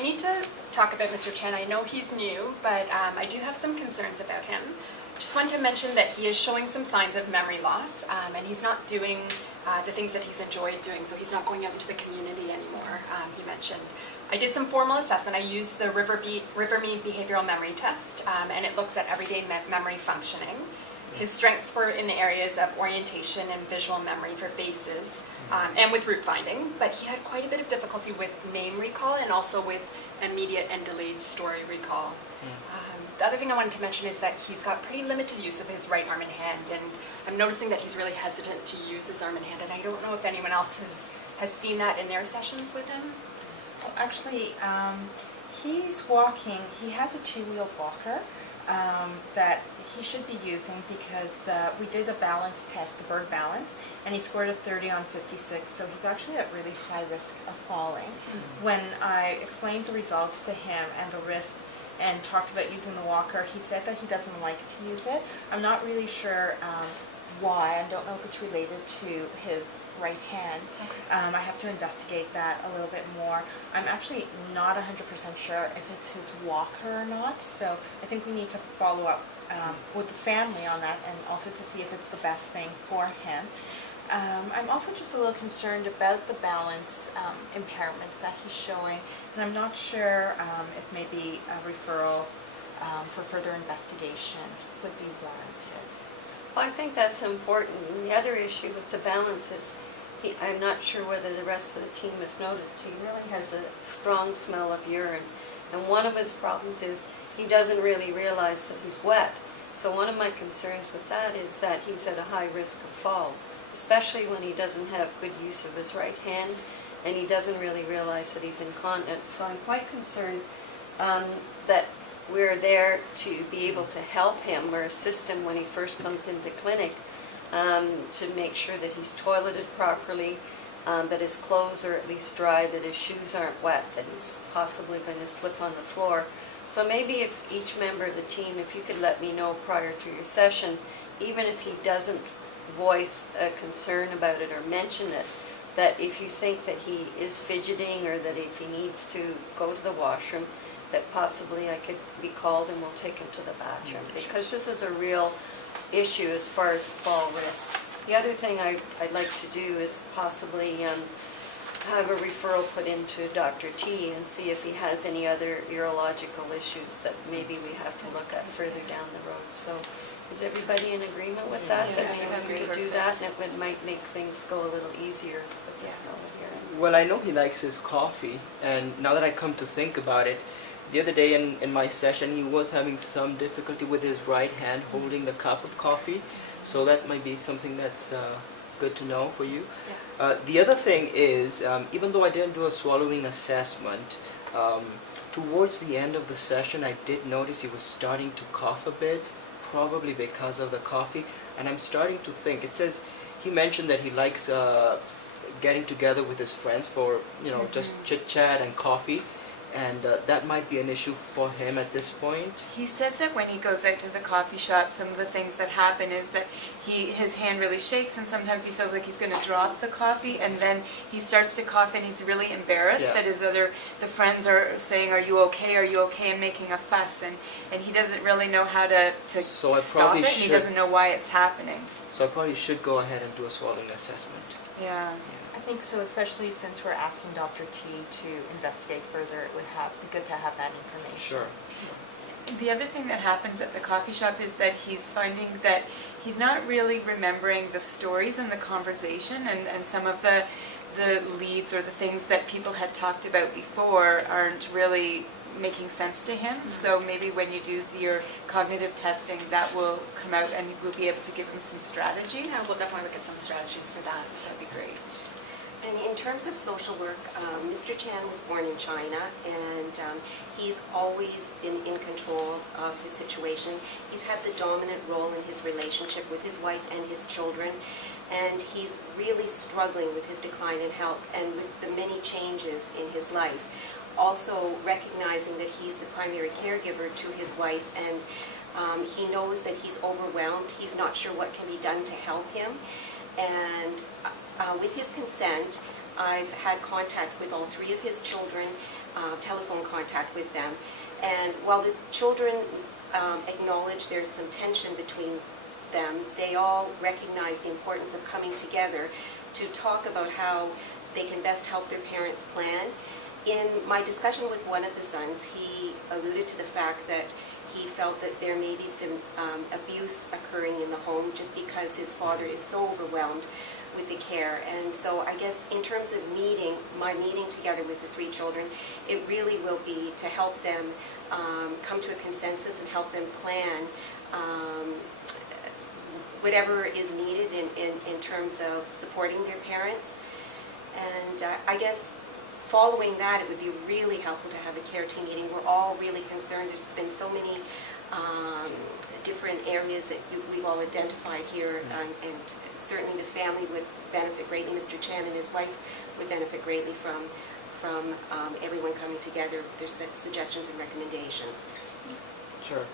I need to talk about Mr. Chen. I know he's new, but I do have some concerns about him. Just want to mention that he is showing some signs of memory loss, and he's not doing the things that he's enjoyed doing, so he's not going out into the community anymore, he mentioned. I did some formal assessment. I used the Rivermead Behavioral Memory Test, and it looks at everyday memory functioning. His strengths were in the areas of orientation and visual memory for faces, and with route finding, but he had quite a bit of difficulty with name recall and also with immediate and delayed story recall. The other thing I wanted to mention is that he's got pretty limited use of his right arm and hand, and I'm noticing that he's really hesitant to use his arm and hand, and I don't know if anyone else has seen that in their sessions with him. Well, actually, he's walking, he has a two-wheel walker that he should be using because we did a balance test, the Berg balance, and he scored a 30 on 56, so he's actually at really high risk of falling. When I explained the results to him and the risks and talked about using the walker, he said that he doesn't like to use it. I'm not really sure why. I don't know if it's related to his right hand. Okay. I have to investigate that a little bit more. I'm actually not 100% sure if it's his walker or not, so I think we need to follow up with the family on that and also to see if it's the best thing for him. I'm also just a little concerned about the balance impairments that he's showing, and I'm not sure if maybe a referral for further investigation would be warranted. Well, I think that's important. And the other issue with the balance is, I'm not sure whether the rest of the team has noticed, he really has a strong smell of urine. And one of his problems is he doesn't really realize that he's wet. So one of my concerns with that is that he's at a high risk of falls, especially when he doesn't have good use of his right hand and he doesn't really realize that he's incontinent. So I'm quite concerned that we're there to be able to help him or assist him when he first comes into clinic to make sure that he's toileted properly, that his clothes are at least dry, that his shoes aren't wet, that he's possibly going to slip on the floor. So maybe if each member of the team, if you could let me know prior to your session, even if he doesn't voice a concern about it or mention it, that if you think that he is fidgeting or that if he needs to go to the washroom, that possibly I could be called and we'll take him to the bathroom, because this is a real issue as far as fall risk. The other thing I'd like to do is possibly have a referral put into Dr. T and see if he has any other urological issues that maybe we have to look at further down the road. So is everybody in agreement with that? Yeah, That maybe that's we could do perfect. that and it might make things go a little easier with the smell of urine. Well, I know he likes his coffee, and now that I come to think about it, the other day in my session he was having some difficulty with his right hand holding the cup of coffee, so that might be something that's good to know for you. Yeah. The other thing is, even though I didn't do a swallowing assessment, towards the end of the session I did notice he was starting to cough a bit, probably because of the coffee, and I'm starting to think, it says he mentioned that he likes getting together with his friends for, just chit chat and coffee, and that might be an issue for him at this point. He said that when he goes out to the coffee shop, some of the things that happen is that his hand really shakes, and sometimes he feels like he's going to drop the coffee, and then he starts to cough, and he's really embarrassed that the friends are saying, "Are you okay? Are you okay?" and making a fuss, and he doesn't really know how to So I stop probably it. And he doesn't know why it's happening. So I probably should go ahead and do a swallowing assessment. Yeah. I think so, especially since we're asking Dr. T to investigate further. It would be good to have that information. Sure. The other thing that happens at the coffee shop is that he's finding that he's not really remembering the stories and the conversation, and some of the leads or the things that people had talked about before aren't really making sense to him. So maybe when you do your cognitive testing, that will come out and we'll be able to give him some strategies. Yeah, we'll definitely look at some strategies for that. That'd be great. And in terms of social work, Mr. Chan was born in China, and he's always been in control of his situation. He's had the dominant role in his relationship with his wife and his children, and he's really struggling with his decline in health and with the many changes in his life. Also recognizing that he's the primary caregiver to his wife, and he knows that he's overwhelmed. He's not sure what can be done to help him. And with his consent, I've had contact with all three of his children, telephone contact with them. And while the children acknowledge there's some tension between them, they all recognize the importance of coming together to talk about how they can best help their parents plan. In my discussion with one of the sons, he alluded to the fact that he felt that there may be some abuse occurring in the home just because his father is so overwhelmed with the care. And so I guess in terms of my meeting together with the three children, it really will be to help them come to a consensus and help them plan whatever is needed in terms of supporting their parents. And I guess following that, it would be really helpful to have a care team meeting. We're all really concerned. There's been so many different areas that we've all identified here, and certainly the family would benefit greatly. Mr. Chan and his wife would benefit greatly from everyone coming together with their suggestions and recommendations. Sure.